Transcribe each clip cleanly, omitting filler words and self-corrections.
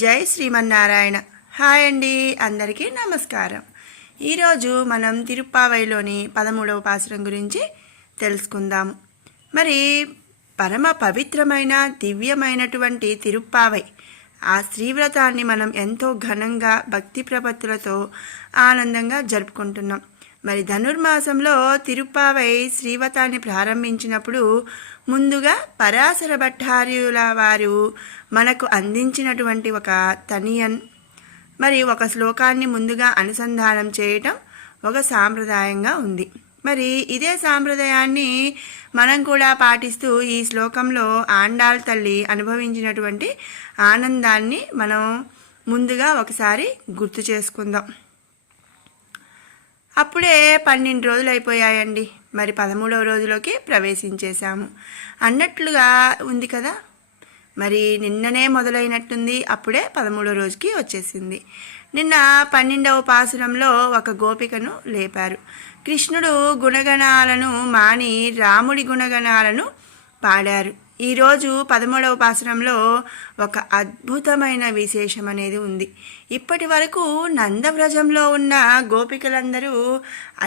జై శ్రీమన్నారాయణ. హాయ్ అండి, అందరికీ నమస్కారం. ఈరోజు మనం తిరుప్పావైలోని 13వ పాసురం గురించి తెలుసుకుందాము. మరి పరమ పవిత్రమైన దివ్యమైనటువంటి తిరుప్పావై, ఆ శ్రీవ్రతాన్ని మనం ఎంతో ఘనంగా భక్తి ప్రపత్తులతో ఆనందంగా జరుపుకుంటున్నాం. మరి ధనుర్మాసంలో తిరుప్పావై శ్రీవ్రతాన్ని ప్రారంభించినప్పుడు ముందుగా పరాశర భట్టార్యుల వారు మనకు అందించినటువంటి ఒక తనియన్ మరి ఒక శ్లోకాన్ని ముందుగా అనుసంధానం చేయటం ఒక సాంప్రదాయంగా ఉంది. మరి ఇదే సాంప్రదాయాన్ని మనం కూడా పాటిస్తూ ఈ శ్లోకంలో ఆండాళ్ తల్లి అనుభవించినటువంటి ఆనందాన్ని మనం ముందుగా ఒకసారి గుర్తు చేసుకుందాం. అప్పుడే 12 రోజులు అయిపోయాయండి. మరి 13వ రోజులోకి ప్రవేశించేశాము అన్నట్లుగా ఉంది కదా. మరి నిన్ననే మొదలైనట్టుంది, అప్పుడే 13వ రోజుకి వచ్చేసింది. నిన్న 12వ పాసురంలో ఒక గోపికను లేపారు. కృష్ణుడు గుణగణాలను మాని రాముడి గుణగణాలను పాడారు. ఈరోజు 13వ పాసురంలో ఒక అద్భుతమైన విశేషం అనేది ఉంది. ఇప్పటి వరకు నందవ్రజంలో ఉన్న గోపికలందరూ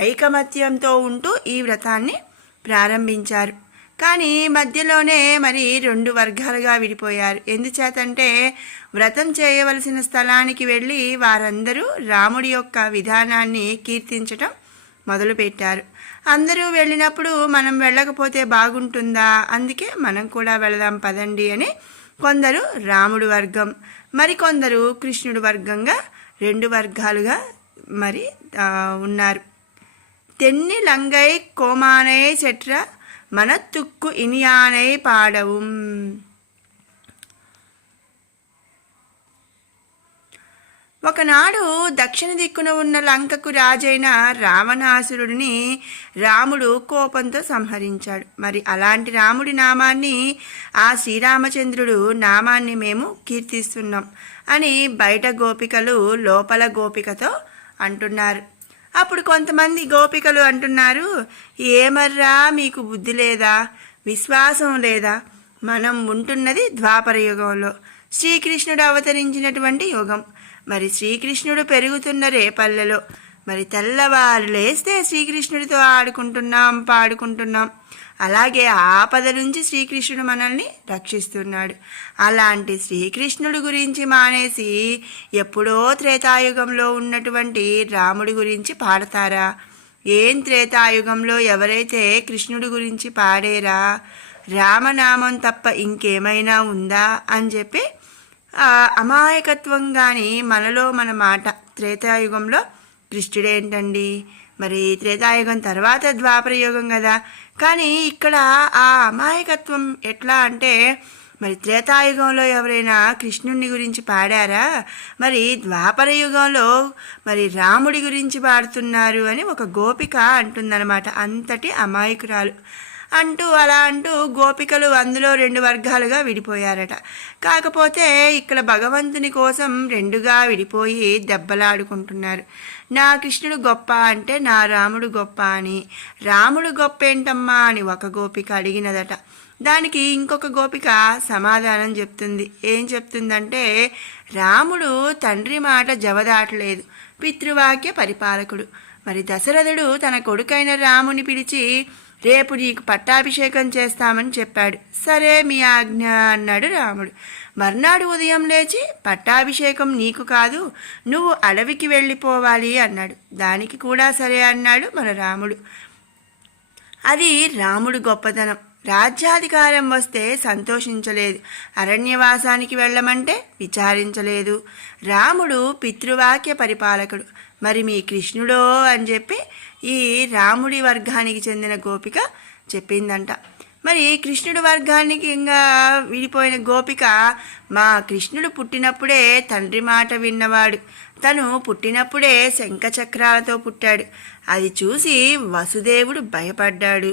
ఐకమత్యంతో ఉంటూ ఈ వ్రతాన్ని ప్రారంభించారు. కానీ మధ్యలోనే మరి 2 వర్గాలుగా విడిపోయారు. ఎందుచేతంటే వ్రతం చేయవలసిన స్థలానికి వెళ్ళి వారందరూ రాముడి యొక్క విధానాన్ని కీర్తించటం మొదలుపెట్టారు. అందరూ వెళ్ళినప్పుడు మనం వెళ్ళకపోతే బాగుంటుందా, అందుకే మనం కూడా వెళదాం పదండి అని కొందరు రాముడు వర్గం, మరికొందరు కృష్ణుడు వర్గంగా 2 వర్గాలుగా మరి ఉన్నారు. తెన్ని లంగై కోమానై చెట్ర మనత్తుక్కు ఇనియానై పాడவும். ఒకనాడు దక్షిణ దిక్కున ఉన్న లంకకు రాజైన రావణాసురుడిని రాముడు కోపంతో సంహరించాడు. మరి అలాంటి రాముడి నామాన్ని, ఆ శ్రీరామచంద్రుడు నామాన్ని మేము కీర్తిస్తున్నాం అని బయట గోపికలు లోపల గోపికతో అంటున్నారు. అప్పుడు కొంతమంది గోపికలు అంటున్నారు, ఏమర్రా మీకు బుద్ధి లేదా, విశ్వాసం లేదా, మనం ఉంటున్నది ద్వాపర యుగంలో, శ్రీకృష్ణుడు అవతరించినటువంటి యుగం. మరి శ్రీకృష్ణుడు పెరుగుతున్న రేపల్లెలో మరి తెల్లవారు లేస్తే శ్రీకృష్ణుడితో ఆడుకుంటున్నాం, పాడుకుంటున్నాం. అలాగే ఆపద నుంచి శ్రీకృష్ణుడు మనల్ని రక్షిస్తున్నాడు. అలాంటి శ్రీకృష్ణుడి గురించి మానేసి ఎప్పుడో త్రేతాయుగంలో ఉన్నటువంటి రాముడి గురించి పాడతారా? ఏం త్రేతాయుగంలో ఎవరైతే కృష్ణుడి గురించి పాడేరా, రామనామం తప్ప ఇంకేమైనా ఉందా అని చెప్పి అమాయకత్వం కానీ మనలో మన మాట. త్రేతాయుగంలో కృష్ణుడేంటండి, మరి త్రేతాయుగం తర్వాత ద్వాపర యుగం కదా. కానీ ఇక్కడ ఆ అమాయకత్వం ఎట్లా అంటే, మరి త్రేతాయుగంలో ఎవరైనా కృష్ణుని గురించి పాడారా, మరి ద్వాపర యుగంలో మరి రాముడి గురించి పాడుతున్నారు అని ఒక గోపిక అంటుందన్నమాట. అంతటి అమాయకురాలు అలా అంటూ గోపికలు అందులో 2 వర్గాలుగా విడిపోయారట. కాకపోతే ఇక్కడ భగవంతుని కోసం 2గా విడిపోయి దెబ్బలాడుకుంటున్నారు. నా కృష్ణుడు గొప్ప అంటే నా రాముడు గొప్ప అని. రాముడు గొప్ప ఏంటమ్మా అని ఒక గోపిక అడిగినదట. దానికి ఇంకొక గోపిక సమాధానం చెప్తుంది. ఏం చెప్తుందంటే, రాముడు తండ్రి మాట జవదాటలేదు, పితృవాక్య పరిపాలకుడు. మరి దశరథుడు తన కొడుకైన రాముని పిలిచి, రేపు నీకు పట్టాభిషేకం చేస్తామని చెప్పాడు. సరే మీ ఆజ్ఞ అన్నాడు రాముడు. మర్నాడు ఉదయం లేచి, పట్టాభిషేకం నీకు కాదు, నువ్వు అడవికి వెళ్ళిపోవాలి అన్నాడు. దానికి కూడా సరే అన్నాడు మన రాముడు. అది రాముడు గొప్పతనం. రాజ్యాధికారం వస్తే సంతోషించలేదు, అరణ్యవాసానికి వెళ్ళమంటే విచారించలేదు. రాముడు పితృవాక్య పరిపాలకుడు. మరి మీ కృష్ణుడో అని చెప్పి ఈ రాముడి వర్గానికి చెందిన గోపిక చెప్పిందంట. మరి కృష్ణుడి వర్గానికి ఇంకా విడిపోయిన గోపిక, మా కృష్ణుడు పుట్టినప్పుడే తండ్రి మాట విన్నవాడు, తను పుట్టినప్పుడే శంఖచక్రాలతో పుట్టాడు. అది చూసి వసుదేవుడు భయపడ్డాడు.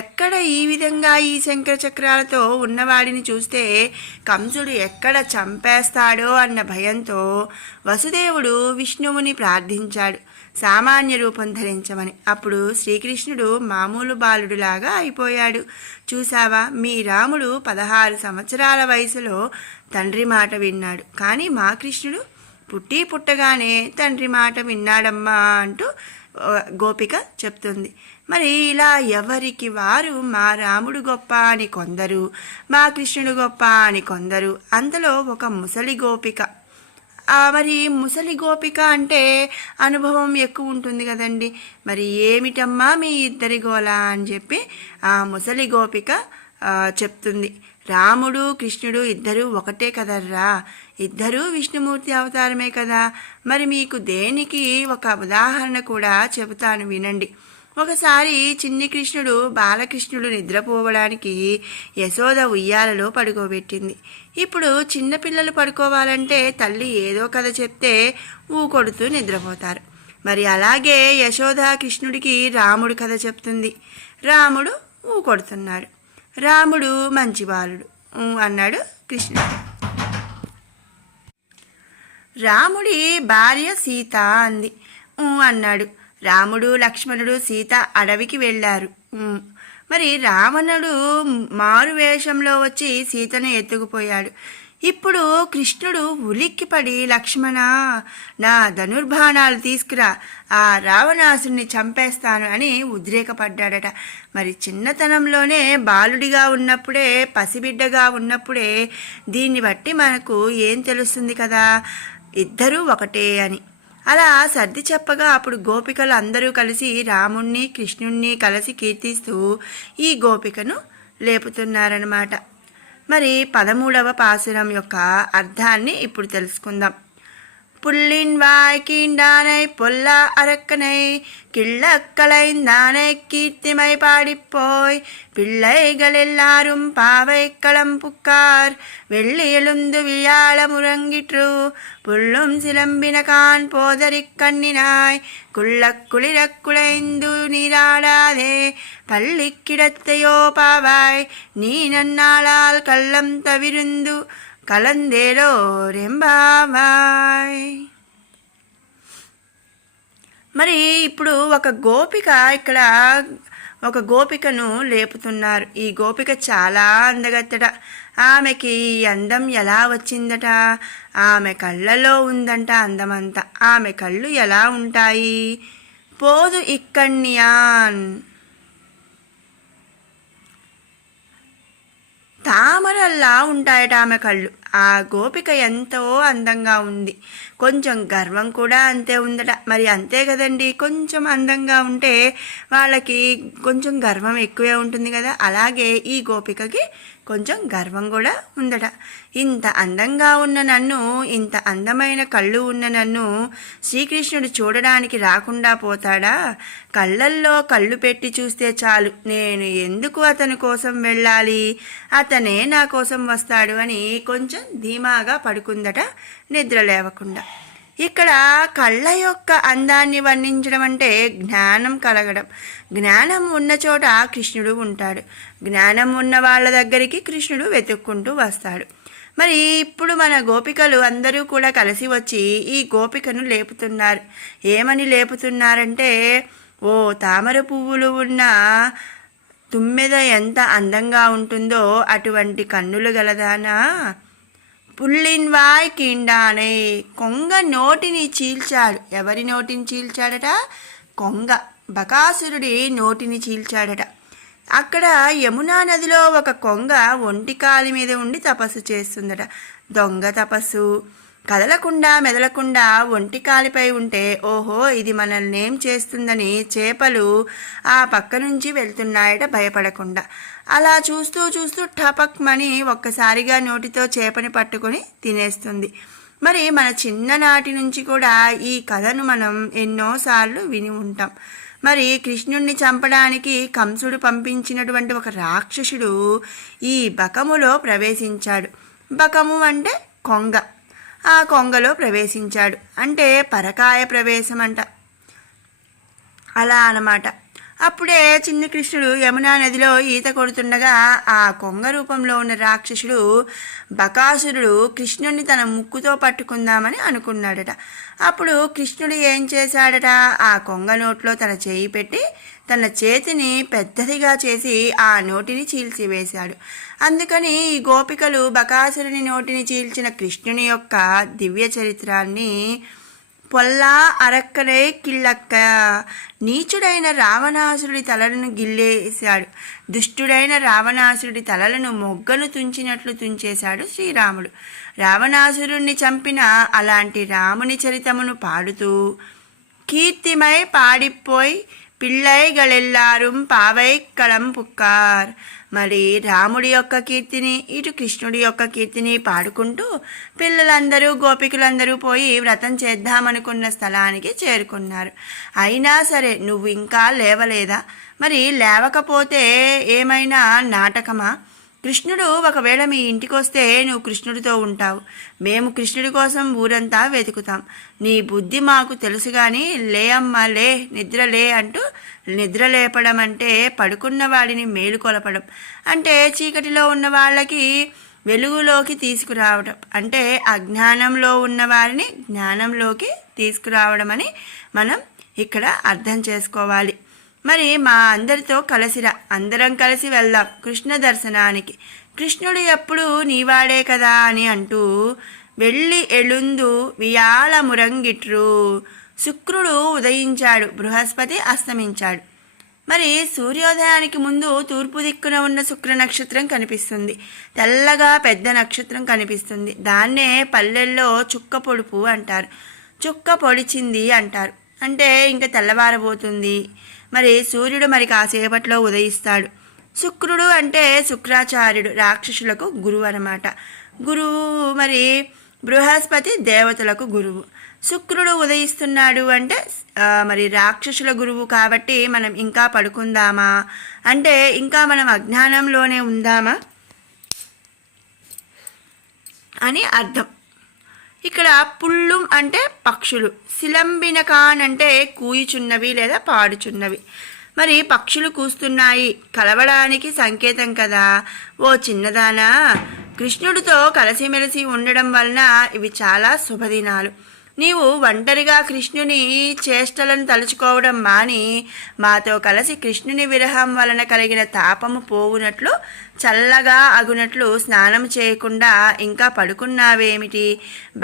ఎక్కడ ఈ విధంగా ఈ శంఖచక్రాలతో ఉన్నవాడిని చూస్తే కంసుడు ఎక్కడ చంపేస్తాడో అన్న భయంతో వసుదేవుడు విష్ణువుని ప్రార్థించాడు. సామాన్య రూపం ధరించమని. అప్పుడు శ్రీకృష్ణుడు మామూలు బాలుడిలాగా అయిపోయాడు. చూసావా, మీ రాముడు 16 సంవత్సరాల వయసులో తండ్రి మాట విన్నాడు, కానీ మా కృష్ణుడు పుట్టగానే తండ్రి మాట విన్నాడమ్మా అంటూ గోపిక చెప్తుంది. మరి ఇలా ఎవరికి వారు మా రాముడు గొప్ప అని కొందరు, మా కృష్ణుడు గొప్ప అని కొందరు. అంతలో ఒక ముసలి గోపిక, మరి ముసలి గోపిక అంటే అనుభవం ఎక్కువ ఉంటుంది కదండి. మరి ఏమిటమ్మా మీ ఇద్దరి గోల అని చెప్పి ఆ ముసలి గోపిక చెప్తుంది. రాముడు కృష్ణుడు ఇద్దరూ ఒకటే కదర్రా, ఇద్దరూ విష్ణుమూర్తి అవతారమే కదా. మరి మీకు దేనికి ఒక ఉదాహరణ కూడా చెబుతాను వినండి. ఒకసారి చిన్ని కృష్ణుడు బాలకృష్ణుడు నిద్రపోవడానికి యశోద ఉయ్యాలలో పడుకోబెట్టింది. ఇప్పుడు చిన్నపిల్లలు పడుకోవాలంటే తల్లి ఏదో కథ చెప్తే ఊకొడుతూ నిద్రపోతారు. మరి అలాగే యశోద కృష్ణుడికి రాముడు కథ చెప్తుంది. రాముడు ఊకొడుతున్నాడు. రాముడు మంచి బాలుడు అన్నాడు కృష్ణుడు. రాముడి భార్య సీత అంది. అన్నాడు. రాముడు లక్ష్మణుడు సీత అడవికి వెళ్ళారు. మరి రావణుడు మారు వేషంలో వచ్చి సీతను ఎత్తుకుపోయాడు. ఇప్పుడు కృష్ణుడు ఉలిక్కిపడి, లక్ష్మణ, నా ధనుర్బాణాలు తీసుకురా, ఆ రావణాసుని చంపేస్తాను అని ఉద్రేకపడ్డాడట. మరి చిన్నతనంలోనే బాలుడిగా ఉన్నప్పుడే, పసిబిడ్డగా ఉన్నప్పుడే దీన్ని బట్టి మనకు ఏం తెలుస్తుంది కదా, ఇద్దరూ ఒకటే అని. అలా సర్ది చెప్పగా అప్పుడు గోపికలు అందరూ కలిసి రాముణ్ణి కృష్ణుణ్ణి కలిసి కీర్తిస్తూ ఈ గోపికను లేపుతున్నారన్నమాట. మరి 13వ పాసురం యొక్క అర్థాన్ని ఇప్పుడు తెలుసుకుందాం. புள்ளின் வாய் கீண்டானை பொல்லா அரக்கனை கிள்ளக்கலைந்தானை கீர்த்திமை பாடிப்போய் பிள்ளைகள் எல்லாரும் பாவை களம்புக்கார் வெள்ளி எழுந்து விழாள முறங்கிற்று புல்லும் சிலம்பினகான் போதறிக் கண்ணினாய் குளிரக் குலைந்து நீராடாதே பள்ளி கிடத்தையோ பாவாய் நீ நன்னாளால் கள்ளம் தவிருந்து కలందేలో రెంబావాయ్. మరి ఇప్పుడు ఒక గోపిక ఇక్కడ ఒక గోపికను లేపుతున్నారు. ఈ గోపిక చాలా అందగత్తట. ఆమెకి అందం ఎలా వచ్చిందట? ఆమె కళ్ళలో ఉందంట అందమంతా. ఆమె కళ్ళు ఎలా ఉంటాయి? పోదు ఇక్కణ్యాన్, తామరల్లా ఉంటాయట ఆమె కళ్ళు. ఆ గోపిక ఎంతో అందంగా ఉంది. కొంచెం గర్వం కూడా అంతే ఉందట. మరి అంతే కదండి, కొంచెం అందంగా ఉంటే వాళ్ళకి కొంచెం గర్వం ఎక్కువే ఉంటుంది కదా. అలాగే ఈ గోపికకి కొంచెం గర్వం కూడా ఉందట. ఇంత అందంగా ఉన్న నన్ను, ఇంత అందమైన కళ్ళు ఉన్న నన్ను శ్రీకృష్ణుడు చూడడానికి రాకుండా పోతాడా? కళ్ళల్లో కళ్ళు పెట్టి చూస్తే చాలు, నేను ఎందుకు అతని కోసం వెళ్ళాలి, అతనే నా కోసం వస్తాడు అని కొంచెం ధీమాగా పడుకుందట నిద్ర లేవకుండా. ఇక్కడ కళ్ళ యొక్క అందాన్ని వర్ణించడం అంటే జ్ఞానం కలగడం. జ్ఞానం ఉన్న చోట కృష్ణుడు ఉంటాడు. జ్ఞానం ఉన్న వాళ్ళ దగ్గరికి కృష్ణుడు వెతుక్కుంటూ వస్తాడు. మరి ఇప్పుడు మన గోపికలు అందరూ కూడా కలిసి వచ్చి ఈ గోపికను లేపుతున్నారు. ఏమని లేపుతున్నారంటే, ఓ తామర పువ్వులు ఉన్న తుమ్మెద ఎంత అందంగా ఉంటుందో అటువంటి కన్నులు గలదానా, పుల్లిన్ వాయ్ కిండానే, కొంగ నోటిని చీల్చాడు. ఎవరి నోటిని చీల్చాడట? కొంగ, బకాసురుడి నోటిని చీల్చాడట. అక్కడ యమునా నదిలో ఒక కొంగ ఒంటికాలి మీద ఉండి తపస్సు చేస్తుందట. దొంగ తపస్సు. కదలకుండా మెదలకుండా ఒంటికాలిపై ఉంటే ఓహో ఇది మనల్ని ఏం చేస్తుందని చేపలు ఆ పక్క నుంచి వెళ్తున్నాయట భయపడకుండా. అలా చూస్తూ చూస్తూ టపక్మని ఒక్కసారిగా నోటితో చేపని పట్టుకొని తినేస్తుంది. మరి మన చిన్ననాటి నుంచి కూడా ఈ కథను మనం ఎన్నోసార్లు విని ఉంటాం. మరి కృష్ణుణ్ణి చంపడానికి కంసుడు పంపించినటువంటి ఒక రాక్షసుడు ఈ బకములో ప్రవేశించాడు. బకము అంటే కొంగ. ఆ కొంగలో ప్రవేశించాడు అంటే పరకాయ ప్రవేశం అంట. అలా అన్నమాట. అప్పుడే చిన్న కృష్ణుడు యమునా నదిలో ఈత కొడుతుండగా ఆ కొంగ రూపంలో ఉన్న రాక్షసుడు బకాసురుడు కృష్ణుడిని తన ముక్కుతో పట్టుకుందామని అనుకున్నాడట. అప్పుడు కృష్ణుడు ఏం చేశాడట, ఆ కొంగ నోట్లో తన చేయి పెట్టి తన చేతిని పెద్దదిగా చేసి ఆ నోటిని చీల్చివేశాడు. అందుకని ఈ గోపికలు బకాసురుని నోటిని చీల్చిన కృష్ణుని యొక్క దివ్య చరిత్రాన్ని పొల్లా అరక్కలే కిళ్ళక్క, నీచుడైన రావణాసురుడి తలలను గిల్లేశాడు, దుష్టుడైన రావణాసురుడి తలలను మొగ్గలు తుంచినట్లు తుంచేశాడు శ్రీరాముడు. రావణాసురుణ్ణి చంపిన అలాంటి రాముని చరితమును పాడుతూ కీర్తిమై పాడిపోయి పిళ్ళైగలెల్లారుం పావై కళం పుక్కార్. మరి రాముడి యొక్క కీర్తిని ఇటు కృష్ణుడి యొక్క కీర్తిని పాడుకుంటూ పిల్లలందరూ గోపికలందరూ పోయి వ్రతం చేద్దామనుకున్న స్థలానికి చేరుకున్నారు. అయినా సరే నువ్వు ఇంకా లేవలేదా? మరి లేవకపోతే ఏమైనా నాటకమా? కృష్ణుడు ఒకవేళ మీ ఇంటికి వస్తే నువ్వు కృష్ణుడితో ఉంటావు, మేము కృష్ణుడి కోసం ఊరంతా వెతుకుతాం. నీ బుద్ధి మాకు తెలుసు కానీ లే అమ్మా లే, నిద్ర లే అంటూ నిద్ర లేపడం అంటే పడుకున్న వాడిని మేలుకొలపడం, అంటే చీకటిలో ఉన్న వాళ్ళకి వెలుగులోకి తీసుకురావడం, అంటే అజ్ఞానంలో ఉన్న వారిని జ్ఞానంలోకి తీసుకురావడం అని మనం ఇక్కడ అర్థం చేసుకోవాలి. మరి మా అందరితో కలిసిరా, అందరం కలిసి వెళ్దాం కృష్ణ దర్శనానికి, కృష్ణుడు ఎప్పుడు నీవాడే కదా అని అంటూ వెళ్ళి ఎళుందు వియాల మురంగిట్రు. శుక్రుడు ఉదయించాడు, బృహస్పతి అస్తమించాడు. మరి సూర్యోదయానికి ముందు తూర్పు దిక్కున ఉన్న శుక్ర నక్షత్రం కనిపిస్తుంది, తెల్లగా పెద్ద నక్షత్రం కనిపిస్తుంది. దాన్నే పల్లెల్లో చుక్క పొడుపు అంటారు, చుక్క పొడిచింది అంటారు, అంటే ఇంకా తెల్లవారబోతుంది. మరి సూర్యుడు మరి కాసేపట్లో ఉదయిస్తాడు. శుక్రుడు అంటే శుక్రాచార్యుడు, రాక్షసులకు గురువు అన్నమాట. గురువు మరి బృహస్పతి దేవతలకు గురువు. శుక్రుడు ఉదయిస్తున్నాడు అంటే మరి రాక్షసుల గురువు కాబట్టి మనం ఇంకా పడుకుందామా అంటే ఇంకా మనం అజ్ఞానంలోనే ఉందామా అని అర్థం. ఇక్కడ పుల్లుం అంటే పక్షులు, సిలంబినకాన్ అంటే కూయిచున్నవి లేదా పాడుచున్నవి. మరి పక్షులు కూస్తున్నాయి, కలవడానికి సంకేతం కదా. ఓ చిన్నదానా, కృష్ణుడితో కలిసిమెలిసి ఉండడం వలన ఇవి చాలా శుభదినాలు. నీవు ఒంటరిగా కృష్ణుని చేష్టలను తలుచుకోవడం మాని మాతో కలిసి కృష్ణుని విరహం వలన కలిగిన తాపము పోవునట్లు చల్లగా అగునట్లు స్నానం చేయకుండా ఇంకా పడుకున్నావేమిటి?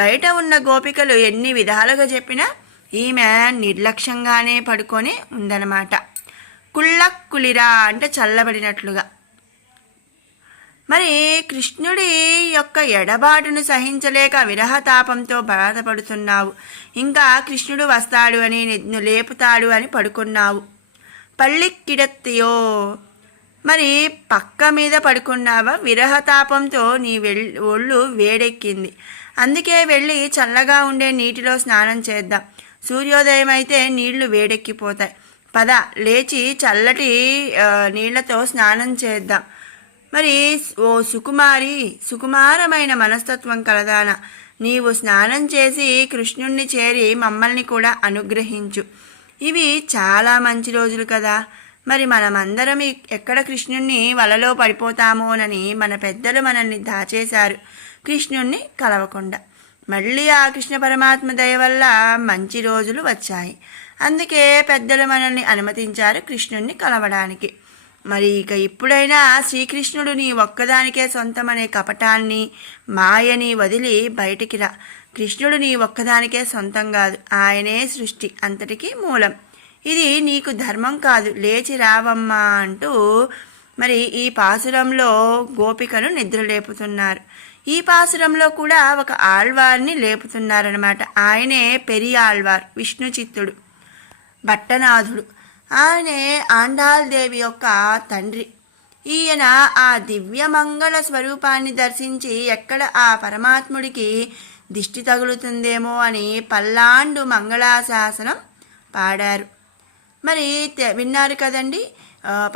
బయట ఉన్న గోపికలు ఎన్ని విధాలుగా చెప్పినా ఈమె నిర్లక్ష్యంగానే పడుకొని ఉందన్నమాట. కుళ్ళక్కులిరా అంటే చల్లబడినట్లుగా. మరి కృష్ణుడి యొక్క ఎడబాటును సహించలేక విరహతాపంతో బాధపడుతున్నావు, ఇంకా కృష్ణుడు వస్తాడు అని నిన్ను లేపుతాడు అని పడుకున్నావు. పళ్ళిక్కిడత్తియో మరి పక్క మీద పడుకున్నావా? విరహతాపంతో నీ ఒళ్ళు వేడెక్కింది, అందుకే వెళ్ళి చల్లగా ఉండే నీటిలో స్నానం చేద్దాం. సూర్యోదయం అయితే నీళ్లు వేడెక్కిపోతాయి. పద లేచి చల్లటి నీళ్లతో స్నానం చేద్దాం. మరి ఓ సుకుమారి, సుకుమారమైన మనస్తత్వం కలదాన, నీవు స్నానం చేసి కృష్ణుణ్ణి చేరి మమ్మల్ని కూడా అనుగ్రహించు. ఇవి చాలా మంచి రోజులు కదా. మరి మనమందరం ఎక్కడ కృష్ణుణ్ణి వలలో పడిపోతామోనని మన పెద్దలు మనల్ని దాచేశారు, కృష్ణుణ్ణి కలవకుండా. మళ్ళీ ఆ కృష్ణ పరమాత్మ దయ వల్ల మంచి రోజులు వచ్చాయి. అందుకే పెద్దలు మనల్ని అనుమతించారు కృష్ణుణ్ణి కలవడానికి. మరి ఇక ఇప్పుడైనా శ్రీకృష్ణుడు నీ ఒక్కదానికే సొంతమనే కపటాన్ని మాయని వదిలి బయటికి రా. కృష్ణుడు నీ ఒక్కదానికే సొంతం కాదు, ఆయనే సృష్టి అంతటికీ మూలం. ఇది నీకు ధర్మం కాదు, లేచి రావమ్మా అంటూ మరి ఈ పాసురంలో గోపికను నిద్రలేపుతున్నారు. ఈ పాసురంలో కూడా ఒక ఆళ్వార్ని లేపుతున్నారనమాట. ఆయనే పెరియాళ్వార్, విష్ణు చిత్తుడు, భట్టనాథుడు. ఆయనే ఆండాళ్ దేవి యొక్క తండ్రి. ఈయన ఆ దివ్యమంగళ స్వరూపాన్ని దర్శించి ఎక్కడ ఆ పరమాత్ముడికి దిష్టి తగులుతుందేమో అని పల్లాండు మంగళాశాసనం పాడారు. మరి విన్నారు కదండి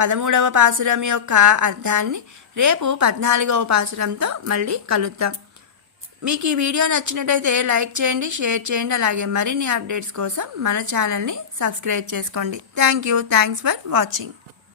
13వ పాసురం యొక్క అర్థాన్ని. రేపు 14వ పాసురంతో మళ్ళీ కలుద్దాం. మీకు ఈ వీడియో నచ్చినట్టయితే లైక్ చేయండి, షేర్ చేయండి. అలాగే మరిన్ని అప్డేట్స్ కోసం మన ఛానల్ని సబ్స్క్రైబ్ చేసుకోండి. Thanks for watching.